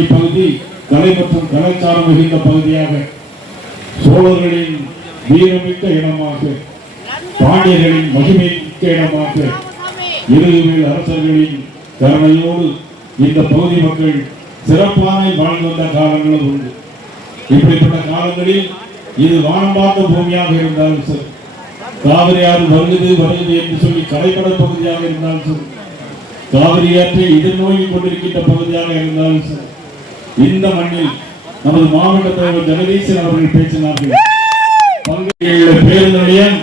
இப்பகுதி கலை மற்றும் கலாச்சாரம் மிகுந்த பகுதியாக சோழர்களின் வீரமிக்க இடமாக பாண்டியர்களின் மகிமைமிக்க இடமாக இருவேல் அரசர்களின் கருணையோடு இந்த பகுதி மக்கள் சிறப்பான வாழ்ந்து வந்த காலங்களும் உண்டு. இப்படிப்பட்ட காலங்களில் இது வானம்பார்ந்த பூமியாக இருந்தாலும் சரி காவிரி ஆறு வருகிறது வருகுது என்று சொல்லி கரைப்பட பகுதியாக இருந்தாலும் சரி காவிரி ஆற்றை எதிர்நோக்கி கொண்டிருக்கின்ற பகுதியாக இருந்தாலும் சரி இந்த மண்ணில் நமது மாவட்ட தலைவர் ஜெகதீசன் அவர்கள் பேசினார்கள். பங்குள்ள பேருந்து நிலையம்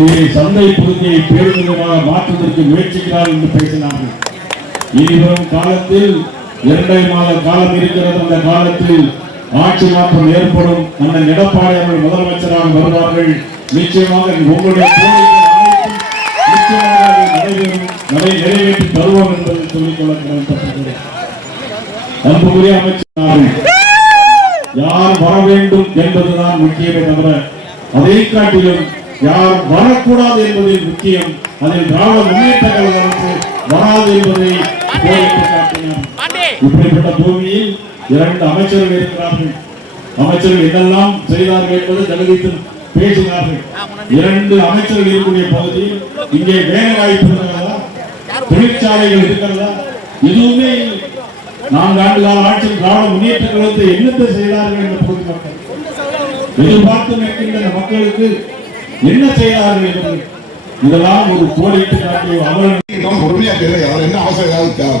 இதை சந்தை பகுதியை பேருந்துகளாக மாற்றுவதற்கு முயற்சிக்கிறார் என்று பேசினார்கள். இனி வரும் காலத்தில் இரண்டரை மாத காலம் இருக்கிறது. அந்த காலத்தில் ஆட்சி மாற்றம் ஏற்படும். அந்த எடப்பாடி அவர்கள் முதலமைச்சராக வருவார்கள். நிச்சயமாக உங்களுடைய நிச்சயமாக நடைபெறும் நடை நிறைவேற்றி தருவோம் என்பதை சொல்லிக் கொள்ள கடமைப்பட்டிருக்கிறேன். அன்புக்குரிய அமைச்சர் யார் வர வேண்டும் என்பதுதான் முக்கியமே தவிர அதை காட்டிலும் யார் வரக்கூடாது என்பதில் முக்கியம். அதில் திராவிட முன்னேற்ற கழக அரசு வராது என்பதை இப்படிப்பட்ட பூமியில் இரண்டு அமைச்சர்கள் இருக்கிறார்கள். அமைச்சர்கள் என்னெல்லாம் செய்தார்கள் என்பது ஜெகதீசன் பேசினார்கள் இரண்டு அமைச்சர்கள் இருக்கக்கூடிய பகுதி இங்கே வேலை வாய்ப்பு இருக்கிறதா தொழிற்சாலைகள் இருக்கிறதா? எதுவுமே இல்லை. நான்கு ஆண்டு கால ஆட்சியில் திராவிட முன்னேற்ற கழகத்தை என்னத்தை செய்தார்கள் என்ற பகுதி மக்கள்? எதிர்பார்த்து நிற்கின்ற மக்களுக்கு என்ன செய்தார்கள் என்று இதெல்லாம் ஒரு கோடிட்டு காட்டிய அவர்கள் பொறுமையா பேரு அவர் என்ன அவசரம் ஏதாவது கா-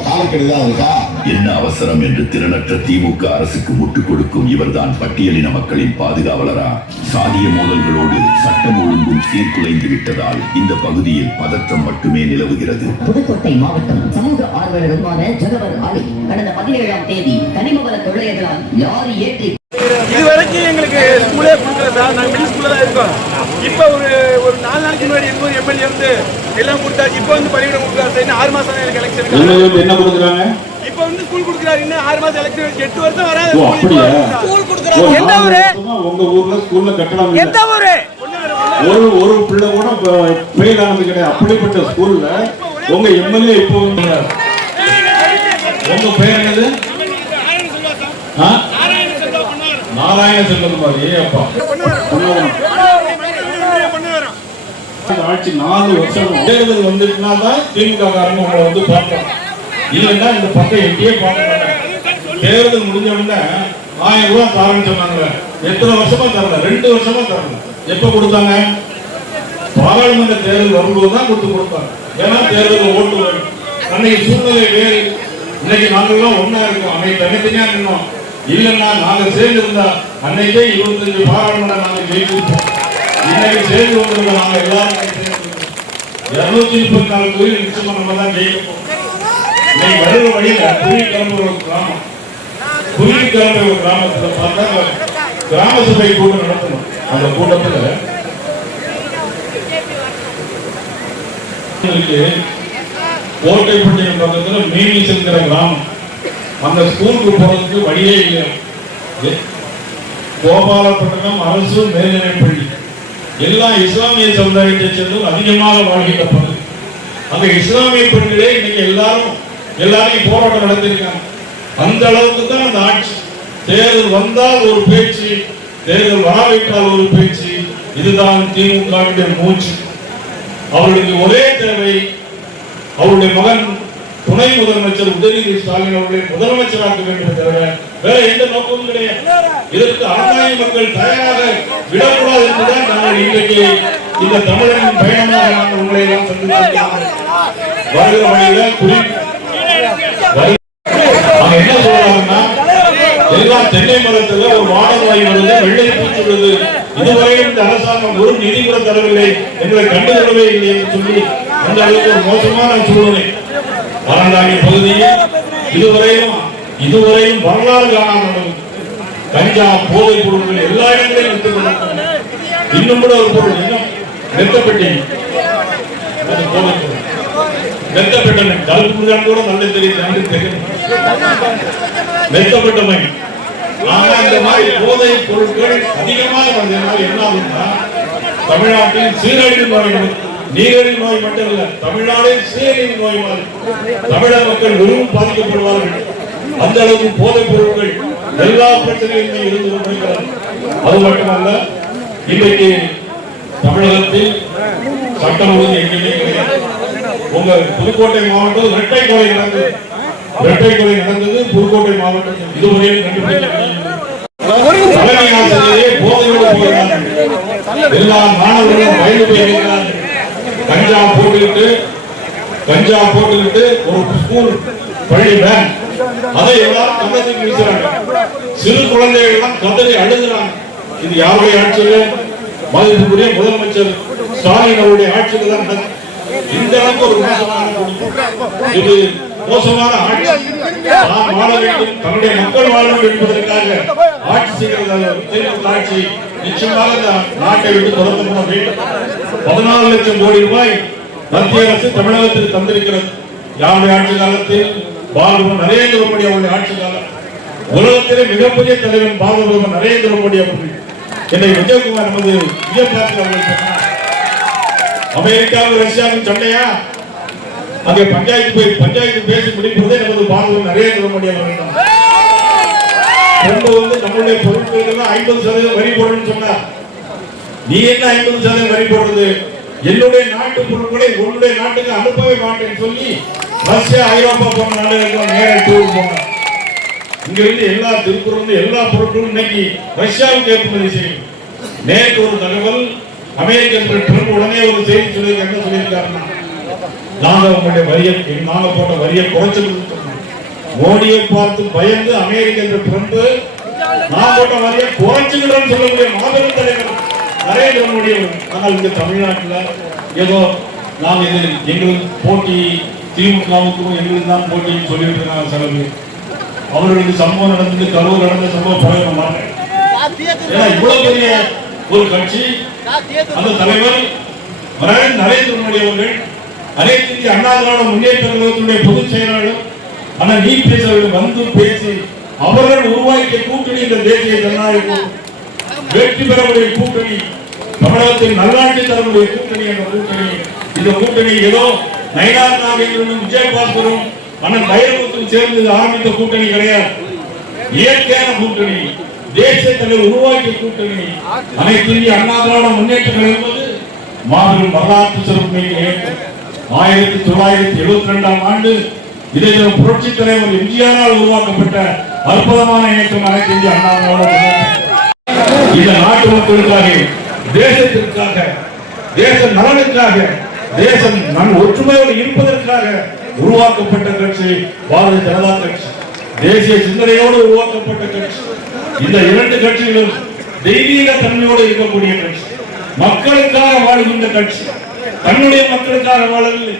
இருக்கா? என்ன அவசரம் என்று திறனற்ற திமுக அரசுக்கு முட்டுக் கொடுக்கும் இவர்தான் பட்டியலின மக்களின் பாதுகாவலரா? சாதிய மோதல்களோடு சட்டம் ஒழுங்கும் சீர்குலைந்து விட்டதால் இந்த பகுதியில் பதற்றம் மட்டுமே நிலவுகிறது. புதுக்கோட்டை மாவட்டம் சமூக ஆர்வலருமான ஜகவர் அலி கடந்த பதினேழாம் தேதி கனிமவள கொள்ளையர்களால் லாரி ஏற்றி இது வரைக்கும் எங்களுக்கு ஸ்கூலே கொடுக்கல சார். நாங்கள் மிடில் ஸ்கூலில் தான் இருக்கோம். இப்போ ஒரு ஒரு நாலு நாளைக்கு முன்னாடி ஊர் எம்எல்ஏ வந்து எல்லாம் கொடுத்தாச்சு. இப்போ வந்து சார். இன்னும் ஆறு மாதம் எலெக்ஷன் என்ன கொடுக்குறாங்க? வந்து ஸ்கூல் கொடுக்குறாரு. இன்னும் ஆறு மாதம் எலெக்ஷன் எட்டு வருஷம் வராது? ஸ்கூல் கொடுக்குறாரு. எந்த ஊரு? உங்க ஊர்ல ஸ்கூல்ல கட்டணம் இல்ல. எந்த ஊரு? ஒரு ஒரு பிள்ளை கூட ஃபெயில் ஆனது கிடையாது. அப்படிப்பட்ட ஸ்கூல்ல உங்க எம்எல்ஏ இப்போ வந்து உங்க பேர் என்னது? நாராயண செல்வகுமார் ஏ அப்பா. ஆட்சி நாலு வருஷம். தேர்தல் வந்துட்டுனா தான் திமுக காரங்க உங்களை வந்து பார்ப்பாங்க இல்லைன்னா இந்த பக்கம் எட்டியே பார்க்க மாட்டாங்க. தேர்தல் முடிஞ்ச உடனே ஆயிரம் ரூபாய் தரேன்னு சொன்னாங்க. எத்தனை வருஷமா தரல? ரெண்டு வருஷமா தரல. எப்ப கொடுத்தாங்க? பாராளுமன்ற தேர்தல் வரும்போது தான் கொடுத்து கொடுத்தாங்க. ஏன்னா தேர்தல் ஓட்டு வரும். அன்னைக்கு சூழ்நிலை வேறு. இன்னைக்கு நாங்கெல்லாம் ஒன்னா இருக்கோம். அன்னைக்கு தனித்தனியா இருந்தோம் இல்லைன்னா நாங்க சேர்ந்து இருந்தா அன்னைக்கே இருபத்தஞ்சு பாராளுமன்ற நாங்க ஜெயிச்சிருப்போம். இன்னைக்கு சேர்ந்து வந்திருக்கோம் நாங்க எல்லாரும் இருநூத்தி முப்பத்தி நாலு கோயில் நிச்சயமா நம்ம தான் ஜெயிக்க போறோம். இன்னைக்கு வழியில புலிக்கிழமை ஒரு கிராமம். ஒரு கிராமத்துல பார்த்தா கிராம சபை கூட்டம் நடத்தணும். அந்த கூட்டத்தில் உங்களுக்கு கோட்டைப்பட்டினம் பக்கத்துல மீனிஸ்ங்கிற கிராமம். அந்த ஸ்கூலுக்கு போறதுக்கு வழியே இல்லை. கோபாலப்பட்டினம் அரசு மேல்நிலைப்பள்ளி. எல்லா இஸ்லாமிய சமுதாயத்தை சேர்ந்தும் அதிகமாக வாழ்கின்ற பகுதி. அந்த இஸ்லாமிய பெண்களே இன்னைக்கு எல்லாரும் எல்லாரையும் போராட்டம் நடத்திருக்காங்க அந்த அளவுக்கு தான் அந்த ஆட்சி. தேர்தல் வந்தால் ஒரு பேச்சு தேர்தல் வராவிட்டால் ஒரு பேச்சு. இதுதான் திமுகவினுடைய மூச்சு. அவர்களுக்கு ஒரே தேவை அவருடைய மகன் துணை முதலமைச்சர் உதயநிதி ஸ்டாலின் அவர்களை முதலமைச்சராக்க வேண்டும் தவிர வேற எந்த நோக்கமும் கிடையாது. இதற்கு அறநாய மக்கள் தயாராக விடக்கூடாது என்றுதான் நாங்கள் இன்றைக்கு இந்த தமிழரின் பயணமாக நாங்கள் உங்களை எல்லாம் சந்தித்திருக்கிறோம் வருகிற வழியில குறி வரு- அவங்க என்ன சொல்றாங்கன்னா எல்லாம் தென்னை மரத்துல ஒரு வாடகை வருது வெள்ளை பூச்சுள்ளது இதுவரையும் இதுவரை இந்த அரசாங்கம் ஒரு நிதி கூட தரவில்லை எங்களை கண்டுகொள்ளவே இல்லை என்று சொல்லி அந்த அளவுக்கு ஒரு மோசமான சூழ்நிலை வரலாறு பகுதியில் இதுவரையும் இதுவரையும் வரலாறு காணாமல் கஞ்சா போதைப் பொருட்கள் எல்லா இடங்களிலும் வித்துக் இன்னும் கூட ஒரு பொருள் இன்னும் நெத்தப்பட்டி அது மெத்தப்பட்டமை கல்புதான் கூட நல்ல தெரியும் மெத்தப்பட்டமை ஆனா இந்த மாதிரி போதை பொருட்கள் அதிகமாக வந்ததுனால என்ன ஆகும்னா தமிழ்நாட்டில் சீரழிவு நோய் வரும். நீரிழிவு நோய் மட்டும் இல்ல தமிழ்நாடே சீரழிவு நோய் மாதிரி. தமிழக மக்கள் மிகவும் பாதிக்கப்படுவார்கள். அந்த அளவுக்கு போதைப் பொருட்கள் எல்லா பிரச்சனையுமே இருந்து கொண்டிருக்கிறது. அது மட்டுமல்ல இன்றைக்கு தமிழகத்தில் சட்டம் ஒழுங்கு எங்கேயுமே கிடையாது. உங்க புதுக்கோட்டை மாவட்டம் இரட்டை கொலை நடந்தது இரட்டை கொலை நடந்தது புதுக்கோட்டை மாவட்டத்தில் இதுவரையில் தலைமை எல்லா மாணவர்களும் வயது போயிருக்கிறார்கள் கஞ்சா போட்டுக்கிட்டு கஞ்சா போட்டுக்கிட்டு ஒரு ஸ்கூல் பள்ளி வேன் அதை எல்லாம் கண்டத்துக்கு வீசுறாங்க சிறு குழந்தைகள் எல்லாம் கதறி இது யாருடைய ஆட்சியில? மதிப்புக்குரிய முதலமைச்சர் ஸ்டாலின் அவருடைய ஆட்சியில் தான் இந்த அளவுக்கு ஒரு மோசமான இது. மோசமான ஆட்சி. வாழ வேண்டும் தன்னுடைய மக்கள் வாழ வேண்டும் என்பதற்காக ஆட்சி செய்கிறது ஆட்சி நிச்சயமாக இந்த நாட்டை விட்டு தொடர்ந்து வேண்டும். பதினாலு லட்சம் கோடி ரூபாய் மத்திய அரசு தமிழகத்திற்கு தந்திருக்கிறது. யாருடைய ஆட்சி காலத்தில்? பாரத நரேந்திர மோடி அவருடைய ஆட்சி காலம். உலகத்திலே மிகப்பெரிய தலைவன் பாரத நரேந்திர மோடி அவர்கள். என்னை விஜயகுமார் நமது விஜயபாஸ்கர் அவர்கள் சொன்னார். அமெரிக்காவும் ரஷ்யாவும் சண்டையா? அங்கே பஞ்சாயத்து போய் பஞ்சாயத்து பேசி முடிப்பதே நமது பாரத நரேந்திர மோடி அவர்கள் கொண்டு வந்து நம்மளுடைய பொருட்களுக்கு ஐம்பது சதவீதம் வரி போடணும்னு சொன்னார். நீ என்ன ஐம்பது சதவீதம் வரி போடுறது? என்னுடைய நாட்டு பொருட்களை உன்னுடைய நாட்டுக்கு அனுப்பவே மாட்டேன்னு சொல்லி ரஷ்யா ஐரோப்பா போன நாடுகளுக்கு நேரம் டூர் போனார் இங்க இருந்து எல்லா திருக்குறள் எல்லா பொருட்களும் இன்னைக்கு ரஷ்யாவுக்கு ஏற்றுமதி செய்யும். நேற்று ஒரு தகவல் அமெரிக்க ட்ரம்ப் உடனே ஒரு செய்தி சொல்லி என்ன சொல்லியிருக்காருன்னா நாங்க உங்களுடைய வரியை நாங்க போட்ட வரியை குறைச்சு மோடியை பார்த்து பயந்து அமெரிக்க ட்ரம்ப் நான் போட்ட வரியை குறைச்சுக்கிறோம்னு சொல்லக்கூடிய மாபெரும் தலைவர் நரேந்திர மோடி அவர்கள். ஆனால் இங்க ஏதோ நாம் இது எங்களுக்கு போட்டி திமுகவுக்கும் எங்களுக்கு தான் போட்டின்னு சொல்லிட்டு இருக்காங்க சில பேர். அவர்களுக்கு சம்பவம் நடந்தது கரூர் நடந்த சம்பவம் பழக மாட்டேன். ஏன்னா இவ்வளவு பெரிய ஒரு கட்சி அந்த தலைவர் நரேந்திர மோடி அவர்கள் அனைத்து இந்திய அண்ணா திராவிட முன்னேற்ற கழகத்தினுடைய பொதுச் செயலாளர் ஆனால் நீ பேசவர்கள் வந்து பேசி அவர்கள் உருவாக்கிய கூட்டணி இந்த தேசிய ஜனநாயகம் வெற்றி பெறக்கூடிய கூட்டணி தமிழகத்தில் நல்லாட்சி தரக்கூடிய கூட்டணி என்ற கூட்டணி. இந்த கூட்டணி ஏதோ நயனார் நாகேந்திரனும் விஜயபாஸ்கரும் அண்ணன் தைரமுத்தும் சேர்ந்து ஆரம்பித்த கூட்டணி கிடையாது. இயற்கையான கூட்டணி தேசிய தலைவர் உருவாக்கிய கூட்டணி. அனைத்து இந்திய அண்ணா திராவிட முன்னேற்ற கழகம் என்பது மாபெரும் வரலாற்று சிறப்பு ஆயிரத்தி தொள்ளாயிரத்தி எழுபத்தி ரெண்டாம் ஆண்டு இதை புரட்சி தலைவர் எம்ஜிஆரால் உருவாக்கப்பட்ட அற்புதமான இயக்கம் அனைத்து இந்திய அண்ணா இந்த நாட்டு மக்களுக்காக தேசத்திற்காக தேச நலனுக்காக தேசம் நன் ஒற்றுமையோடு இருப்பதற்காக உருவாக்கப்பட்ட கட்சி பாரதிய ஜனதா கட்சி. தேசிய சிந்தனையோடு உருவாக்கப்பட்ட கட்சி. இந்த இரண்டு கட்சிகளும் தெய்வீக தன்மையோடு இருக்கக்கூடிய கட்சி. மக்களுக்காக வாழ்கின்ற கட்சி. தன்னுடைய மக்களுக்காக வாழவில்லை.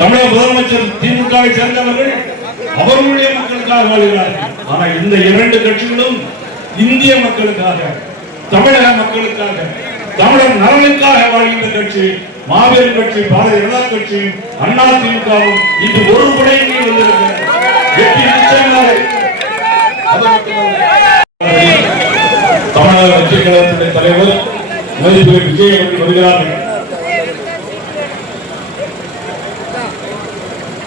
தமிழக முதலமைச்சர் திமுகவை சேர்ந்தவர்கள் அவர்களுடைய மக்களுக்காக வாழ்கிறார்கள். ஆனா இந்த இரண்டு கட்சிகளும் இந்திய மக்களுக்காக தமிழக மக்களுக்காக தமிழர் நலனுக்காக வாழ்கின்ற கட்சி மாபெரும் கட்சி பாரதிய ஜனதா கட்சியும் அண்ணா திமுகவும் இன்று ஒரு குடையின் கீழ் வந்திருக்கிறது. வெற்றி நிச்சயமாக தமிழக வெற்றி கழகத்தினுடைய தலைவர் மதிப்பு விஜய் அவர்கள் வருகிறார்கள்.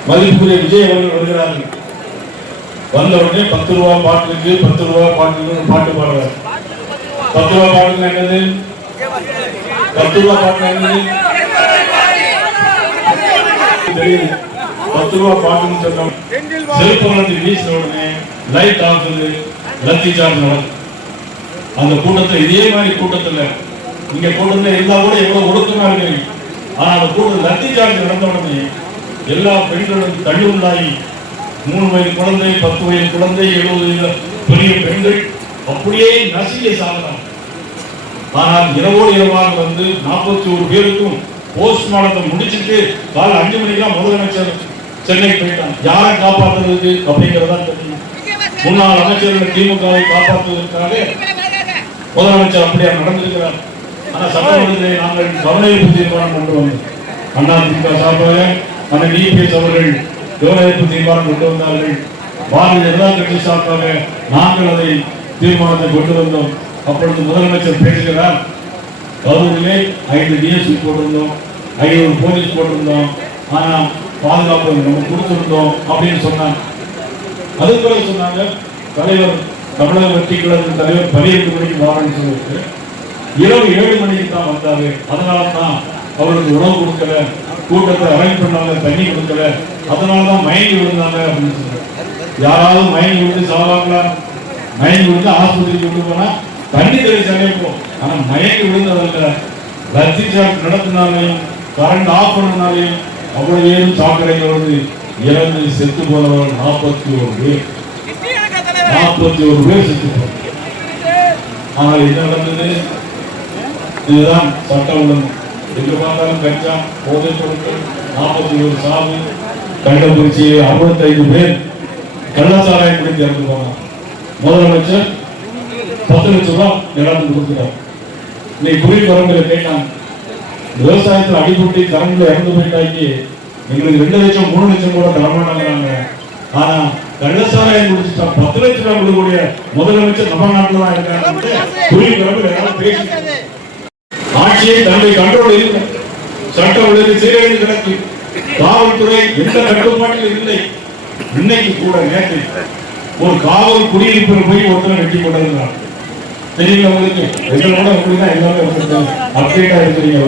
மதிப்புக்குரிய விஜய் அவர்கள் வருகிறார்கள். வந்த உடனே பத்து ரூபா பாட்டுக்கு பத்து ரூபா பாட்டுக்கு பாட்டு பாடுறார். பத்து ரூபா பாட்டு என்னது? பத்து ரூபா பாட்டு என்னது? தெரியுது. பத்து ரூபா பாட்டுன்னு சொன்னோம். செல்போன் வீசின உடனே லைட் ஆகுது லத்தி சார்ஜ் அந்த கூட்டத்தில் இதே மாதிரி கூட்டத்தில் இங்க கூட்டத்தில் இருந்தா கூட எவ்வளவு ஒடுக்கமா இருக்கிறீங்க ஆனா அந்த கூட்டத்தில் லத்தி சார்ஜ் நடந்த உடனே எல்லா பெண்களும் தள்ளுண்டாகி மூணு வயது குழந்தை பத்து வயது குழந்தை எழுபது வயது பெரிய பெண்கள் அப்படியே நசிய சாதனம் ஆனால் இரவோடு இரவாக வந்து நாற்பத்தி ஒரு பேருக்கும் போஸ்ட்மார்ட்டத்தை முடிச்சுட்டு காலை அஞ்சு மணிக்கெல்லாம் முதலமைச்சர் சென்னை போயிட்டான். யாரை காப்பாற்றுறதுக்கு அப்படிங்கிறதா தெரியும். முன்னாள் அமைச்சர்கள் திமுகவை காப்பாற்றுவதற்காக முதலமைச்சர் அப்படியா நடந்திருக்கிறார். ஆனால் சட்டமன்றத்தை நாங்கள் கவனிப்பு தீர்மானம் கொண்டு வந்தோம். அண்ணா திமுக சார்பாக அண்ணன் இபிஎஸ் அவர்கள் கவனஈர்ப்பு தீர்மானம் கொண்டு வந்தார்கள். பாரதிய ஜனதா கட்சி சார்பாக நாங்கள் அதை தீர்மானத்தை கொண்டு வந்தோம். அப்பொழுது முதலமைச்சர் பேசுகிறார் கரூரிலே ஐந்து டிஎஸ்பி போட்டிருந்தோம் ஐநூறு போலீஸ் போட்டிருந்தோம் ஆனால் பாதுகாப்பு நம்ம கொடுத்துருந்தோம் அப்படின்னு சொன்னாங்க. அதுக்கு பிறகு சொன்னாங்க தலைவர் தமிழக வெற்றி கழக தலைவர் பதினெட்டு மணிக்கு வாரன்னு சொல்லிட்டு இரவு ஏழு மணிக்கு தான் வந்தாரு. அதனால தான் அவருக்கு உணவு கொடுக்கல. கூட்டத்தை அரேஞ்ச் பண்ணாங்க தண்ணி கொடுக்கல. அதனால தான் மயங்கி விழுந்தாங்க அப்படின்னு சொன்னாங்க யாராவது மயங்கி விழுந்து சாவாங்களா? மயங்கி விழுந்து ஆஸ்பத்திரிக்கு கொண்டு போனா தண்ணி தெளிச்சாலே போ. ஆனா மயங்கி விழுந்ததில்ல லத்தி சாட் நடத்தினாலையும் கரண்ட் ஆஃப் பண்ணனாலையும் அவ்வளவு ஏதும் சாக்கடையில் வந்து இறந்து செத்து போனவர்கள் நாற்பத்தி ஒரு பேர். நாற்பத்தி ஒரு பேர் செத்து போனார் ஆனால் என்ன நடந்தது? இதுதான் சட்ட ஒழுங்கு. எங்க பார்த்தாலும் கஞ்சா போதை பொருட்கள் நாற்பத்தி ஒரு சாவு கள்ளக்குறிச்சியில் அறுபத்தைந்து பேர் கள்ளச்சாராயம் குடித்து இறந்து போனாங்க. முதலமைச்சர் பத்து லட்சம் ரூபாய் எல்லாத்துக்கும் கொடுத்துட்டார். இன்னைக்கு குடில் வரம்புல கேட்டாங்க விவசாயத்தில் அடிபட்டு கரண்ட்ல இறந்து போயிட்டாக்கி எங்களுக்கு ரெண்டு லட்சம் மூணு லட்சம் கூட தரமாட்டாங்கிறாங்க. ஆனா கள்ளச்சாராயம் குடிச்சுட்டா பத்து லட்சம் ரூபாய் கொடுக்கக்கூடிய முதலமைச்சர் நம்ம நாட்டில் தான் இருக்காங்க குடில் வரம்புல பேசி ஆட்சியை தன்னுடைய கண்ட்ரோல் இல்லை சட்ட ஒழுங்கு சீரழிந்து கிடக்கு காவல்துறை எந்த கட்டுப்பாட்டில் இல்லை. இன்னைக்கு கூட நேற்று ஒரு காவல் குடியிருப்பில் போய் ஒருத்தர் வெட்டி கொண்டிருந்தார் தெரியுங்களா உங்களுக்கு? எங்களோட அப்படிதான் எல்லாமே வந்திருக்காங்க. அப்டேட்டா இருக்கிறீங்க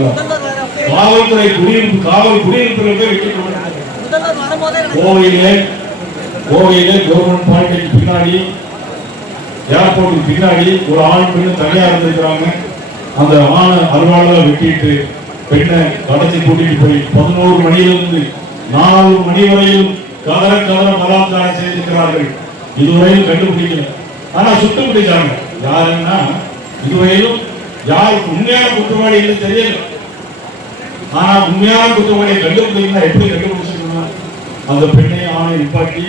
காவல்துறை குடியிருப்பு காவல் குடியிருப்பில் போய் வெட்டி கொண்டிருந்தாங்க கோவையிலே கோவையிலே கவர்மெண்ட் பாலிடெக்னிக் பின்னாடி ஏர்போர்ட்டுக்கு பின்னாடி ஒரு ஆண் பெண்ணு தனியா இருந்திருக்கிறாங்க. அந்த ஆணை அருவாளால வெட்டிட்டு பெண்ணை கடத்தி கூட்டிட்டு போய் பதினோரு மணியிலிருந்து நாலு மணி வரையிலும் கதற கதற பலாத்காரம் செய்திருக்கிறார்கள். இதுவரையிலும் கண்டுபிடிக்கல. ஆனா சுட்டு பிடிச்சாங்க. யாருன்னா இதுவரையிலும் யார் உண்மையான குற்றவாளி என்று தெரியல. ஆனா உண்மையான குற்றவாளியை கண்டுபிடிக்கா எப்படி கண்டுபிடிச்சிருக்கா அந்த பெண்ணை ஆணை நிப்பாட்டி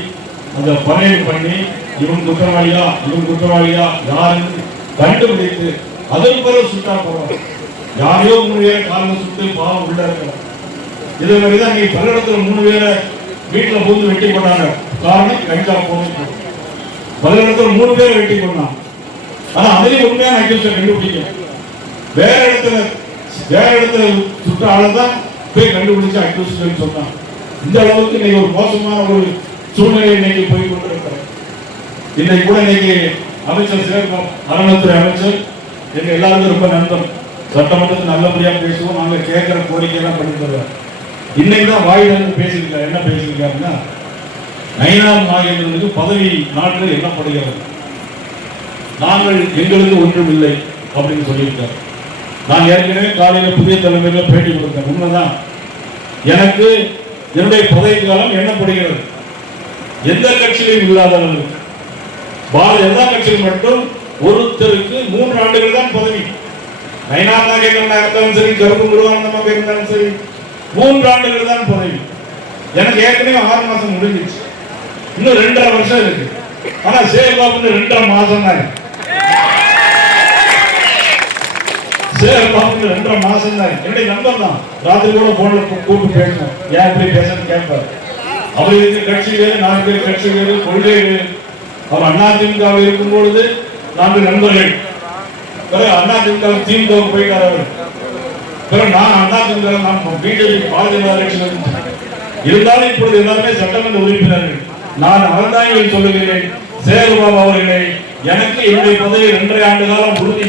அந்த பறையல் பண்ணி இவன் குற்றவாளியா? இவன் குற்றவாளியா? யாருன்னு கண்டுபிடித்து அதன் பிறகு சுட்டா போறோம். யாரையோ மூணு பேரை காலில் சுட்டு பாவம் உள்ள இருக்கலாம் இதே மாதிரிதான் நீ பல்லடத்துல மூணு பேரை வீட்டுல புகுந்து வெட்டி கொண்டாங்க காரணம் கஞ்சா போகணும் பல்லடத்துல மூணு பேரை வெட்டி கொண்டான் ஆனா அதுலயும் உண்மையான அக்யூஸை கண்டுபிடிக்கல. வேற இடத்துல வேற இடத்துல சுற்ற தான் போய் கண்டுபிடிச்சு அக்யூஸ்ட் சொன்னான். இந்த அளவுக்கு இன்னைக்கு ஒரு மோசமான ஒரு சூழ்நிலை இன்னைக்கு போய் கொண்டிருக்கிறேன் இன்னைக்கு கூட இன்னைக்கு அமைச்சர் சிவகுமார் அறநிலைத்துறை அமைச்சர் எங்க எல்லாருக்கும் ரொம்ப நண்பன். சட்டமன்றத்தில் நல்லபடியாக பேசுவோம். நாங்கள் கேட்குற கோரிக்கையெல்லாம் பண்ணி தருவோம் இன்னைக்கு தான் வாயிலிருந்து பேசியிருக்காரு என்ன பேசியிருக்காருன்னா நயினார் நாயகர்களுக்கு பதவி நாட்டில் எண்ணப்படுகிறது. நாங்கள் எங்களுக்கு ஒன்றும் இல்லை அப்படின்னு சொல்லியிருக்காரு. நான் ஏற்கனவே காலையில் புதிய தலைமையில் பேட்டி கொடுத்தேன். உண்மைதான். எனக்கு என்னுடைய பதவி காலம் எண்ணப்படுகிறது. எந்த கட்சியிலும் இல்லாதவர்கள். பாரத எல்லா கட்சியும் மட்டும் ஒருத்தருக்கு மூன்று ஆண்டுகள் தான் பதவி. நயனார் இருந்தாலும் சரி கருப்பு முருகானந்தமாக இருந்தாலும் சரி மூன்று ஆண்டுகள் தான் பதவி. எனக்கு ஏற்கனவே ஆறு மாசம் முடிஞ்சிச்சு. இன்னும் ரெண்டரை வருஷம் இருக்கு. ஆனா சேகர்பாபு ரெண்டரை மாசம் தான் இருக்கு. ரெண்டரை மாசம் தான் என்னுடைய நண்பர் தான். ராத்திரி கூட போன்ல கூப்பிட்டு பேசணும். ஏன் இப்படி பேசணும்னு கேட்பாரு. அவர் இருக்கு கட்சி வேறு நாலு பேர் கட்சி வேறு கொள்கை வேறு அவர் அதிமுகவில் இருக்கும் பொழுது நான்கு நண்பர்கள் பிறகு அதிமுக திமுக போயிட்டார் அவர். பிறகு நான் அதிமுக நான் பிஜேபி பாரதிய ஜனதா கட்சியில் இருந்தாலும் இப்பொழுது எல்லாருமே சட்டமன்ற உறுப்பினர்கள். நான் அவர்தாங்கள் சொல்லுகிறேன் சேகர்பாபு அவர்களே எனக்கு என்னுடைய பதவி இரண்டரை ஆண்டு காலம் உறுதி.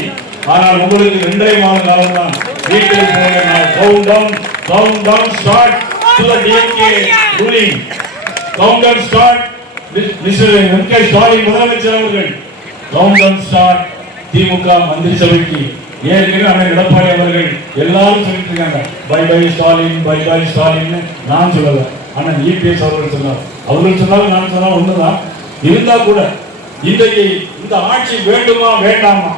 ஆனால் உங்களுக்கு இரண்டரை மாத காலம் தான் வீட்டில் போக நான் count down count down start to the DMK ruling count down start mister Stalin முதலமைச்சர் அவர்கள். கவுண்ட் டவுன் திமுக மந்திரி சபைக்கு ஏற்கனவே அண்ணன் எடப்பாடி அவர்கள் எல்லாரும் சொல்லிட்டு இருக்காங்க bye bye Stalin bye bye Stalin நான் சொல்லல. ஆனா இபிஎஸ் அவர்கள் சொன்னார். அவர்கள் சொன்னாலும் நான் சொன்னா ஒண்ணுதான். இருந்தா கூட இன்றைக்கு இந்த ஆட்சி வேண்டுமா வேண்டாமா?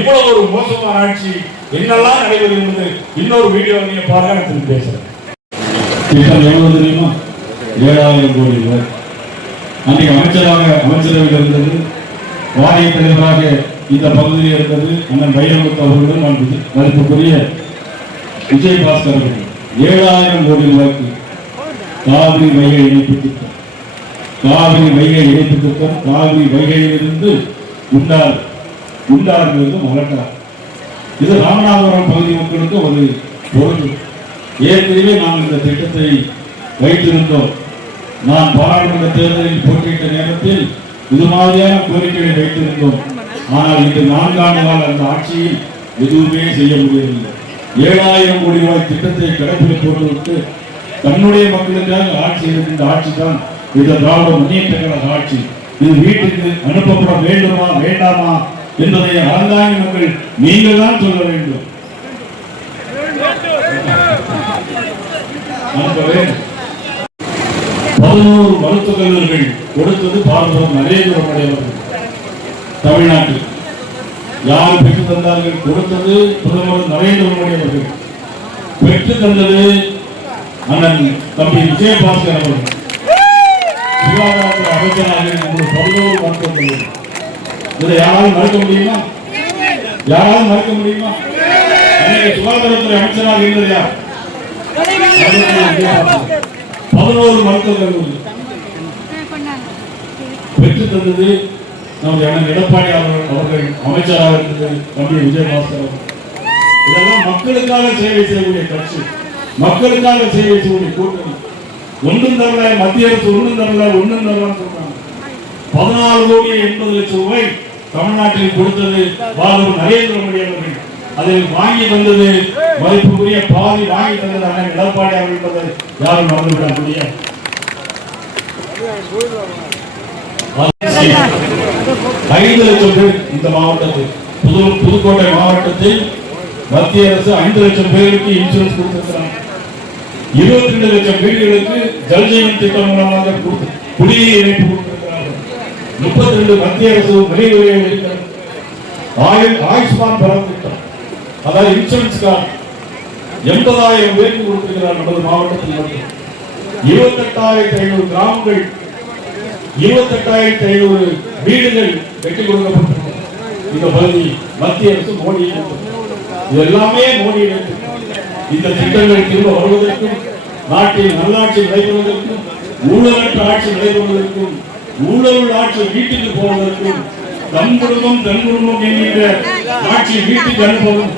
இவ்வளவு ஒரு மோசமான ஆட்சி என்னெல்லாம் நடைபெறுகிறது இன்னொரு வீடியோ நீங்க பாருங்க நான் திரும்பி பேசுறேன். எவ்வளவு தெரியுமா? ஏழாயிரம் கோடி ரூபாய். அன்றைக்கு அமைச்சராக அமைச்சரவையில் இருந்தது வாரிய தலைவராக இந்த பகுதியில் இருக்கிறது அண்ணன் வைரமுத்து அவர்களும் மதிப்பு- மதிப்புக்குரிய விஜய் பாஸ்கர் அவர்கள். ஏழாயிரம் கோடி ரூபாய்க்கு காவிரி வைகை இணைப்பு திட்டம். காவிரி வைகை இணைப்பு திட்டம் காவிரி வைகையிலிருந்து உண்டார் உண்டாரிலிருந்து மலட்டார். இது ராமநாதபுரம் பகுதி மக்களுக்கு ஒரு பொருள். ஏற்கனவே நாம் இந்த திட்டத்தை வைத்திருந்தோம். நான் பாராளுமன்ற தேர்தலில் போட்டியிட்ட நேரத்தில் இது மாதிரியான கோரிக்கைகளை வைத்திருந்தோம். ஆனால் இன்று நான்காண்டு கால அந்த ஆட்சியில் எதுவுமே செய்ய முடியவில்லை. ஏழாயிரம் கோடி ரூபாய் திட்டத்தை கடைபிடித்து போட்டுவிட்டு தன்னுடைய மக்களுக்காக ஆட்சி இருக்கின்ற ஆட்சி தான் இந்த திராவிட முன்னேற்ற கழக ஆட்சி. இது வீட்டுக்கு அனுப்பப்பட வேண்டுமா வேண்டாமா என்பதை அறந்தாங்கி மக்கள் நீங்கள் தான் சொல்ல வேண்டும். அனுப்பவே பதினோரு மருத்துவ கல்லூரிகள் கொடுத்தது பாரதம் நரேந்திர மோடி அவர்கள். தமிழ்நாட்டில் யார் பெற்று தந்தார்கள்? கொடுத்தது பிரதமர் நரேந்திர மோடி அவர்கள். பெற்று தந்தது அண்ணன் தம்பி விஜயபாஸ்கர் அவர்கள். சுகாதாரத்துறை அமைச்சராக பதினோரு மருத்துவ கல்லூரி இதை யாராலும் மறுக்க முடியுமா? யாராலும் மறுக்க முடியுமா? சுகாதாரத்துறை அமைச்சராக இருந்தது யார்? பதினோரு மருத்துவக் கல்லூரி பெற்று தந்தது நம்முடைய அண்ணன் எடப்பாடி அவர்கள் அவர்கள் அமைச்சராக இருந்தது தம்பி விஜயபாஸ்கர் இதெல்லாம் மக்களுக்காக சேவை செய்யக்கூடிய கட்சி. மக்களுக்காக சேவை செய்யக்கூடிய கூட்டணி. ஒன்றும் தரல மத்திய அரசு ஒன்றும் தரல ஒன்றும் தரலன்னு சொல்றாங்க. பதினாலு கோடி எண்பது லட்சம் ரூபாய் தமிழ்நாட்டில் கொடுத்தது பாரத நரேந்திர மோடி அவர்கள். அதை வாங்கி தந்தது மதிப்புக்குரிய பாதி வாங்கி தந்தது அண்ணன் எடப்பாடி அவர்கள் என்பதை யாரும் மறந்துவிட முடியாது ஐந்து லட்சம் பேர் இந்த மாவட்டத்தில் புது புதுக்கோட்டை மாவட்டத்தில் மத்திய அரசு ஐந்து லட்சம் பேருக்கு இன்சூரன்ஸ் கொடுத்திருக்கிறாங்க. இருபத்தி ரெண்டு லட்சம் வீடுகளுக்கு ஜல்ஜீவன் திட்டம் மூலமாக குடிநீர் இணைப்பு கொடுத்திருக்கிறார்கள் முப்பத்தி ரெண்டு மத்திய அரசு வெளியுறவு இருக்கிறது ஆயுஷ்மான் பாரத் திட்டம். அதாவது இன்சூரன்ஸ் கார்டு எண்பதாயிரம் பேருக்கு கொடுத்திருக்கிறார் நமது மாவட்டத்தில் மட்டும். இருபத்தெட்டாயிரத்தி ஐநூறு கிராமங்கள் இருபத்தெட்டாயிரத்தி ஐநூறு வீடுகள் வெட்டி கொடுக்கப்பட்டிருக்கிறது. இந்த பகுதி மத்திய அரசு மோடி இது எல்லாமே மோடி இந்த திட்டங்கள் திரும்ப வருவதற்கும் நாட்டில் நல்லாட்சி நடைபெறுவதற்கும் ஊழலற்ற ஆட்சி நடைபெறுவதற்கும் ஊழல் ஆட்சி வீட்டுக்கு போவதற்கும் தன் குடும்பம் தன் குடும்பம் என்கின்ற ஆட்சி வீட்டுக்கு அனுப்பவும்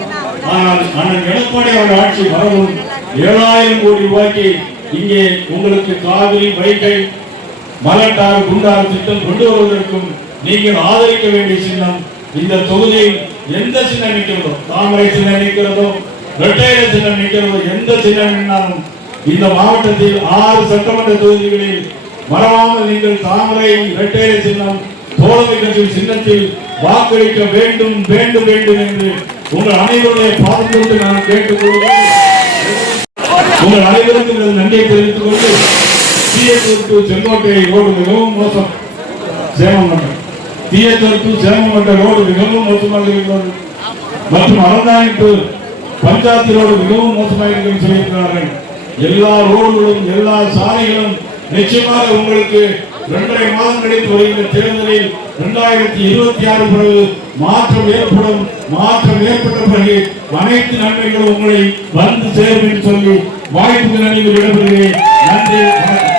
ஆனால் அண்ணன் எடப்பாடி அவருடைய ஆட்சி வரவும் ஏழாயிரம் கோடி ரூபாய்க்கு இங்கே உங்களுக்கு காவிரி வைகை மலட்டாறு குண்டாறு திட்டம் கொண்டு வருவதற்கும் நீங்கள் ஆதரிக்க வேண்டிய சின்னம் இந்த தொகுதியில் எந்த சின்னம் நிற்கிறதோ தாமரை சின்னம் நிற்கிறதோ இரட்டையில சின்னம் நிற்கிறதோ எந்த சின்னம் நின்னாலும் இந்த மாவட்டத்தில் ஆறு சட்டமன்ற தொகுதிகளில் மறவாமல் நீங்கள் தாமரை இரட்டையில சின்னம் தோழமை கட்சி சின்னத்தில் வாக்களிக்க வேண்டும் வேண்டும் வேண்டும் என்று உங்கள் அனைவருடைய பாதம் நான் கேட்டுக்கொள்கிறேன். உங்கள் அனைவருக்கும் எனது நன்றியை தெரிவித்துக் கொண்டு தீயத்தூர் செங்கோட்டையை செங்கோட்டை ரோடு மிகவும் மோசம். சேமமட்டம் தீயத்தூர் சேமம் மன்ற ரோடு மிகவும் மோசமாக இருக்கிறது. மற்றும் அறந்தாங்கி டு பஞ்சாயத்து ரோடு மிகவும் மோசமாக இருக்கிறது சொல்லியிருக்கிறார்கள். எல்லா ரோடுகளும் எல்லா சாலைகளும் நிச்சயமாக உங்களுக்கு இரண்டரை மாதம் கழித்து வருகின்ற தேர்தலில் இரண்டாயிரத்தி இருபத்தி ஆறு பிறகு மாற்றம் ஏற்படும் மாற்றம் ஏற்பட்ட பிறகு அனைத்து நன்மைகளும் உங்களை வந்து சேரும் என்று சொல்லி வாய்ப்புகள் அனைவரும் இடம்பெறுகிறேன் நன்றி வணக்கம்.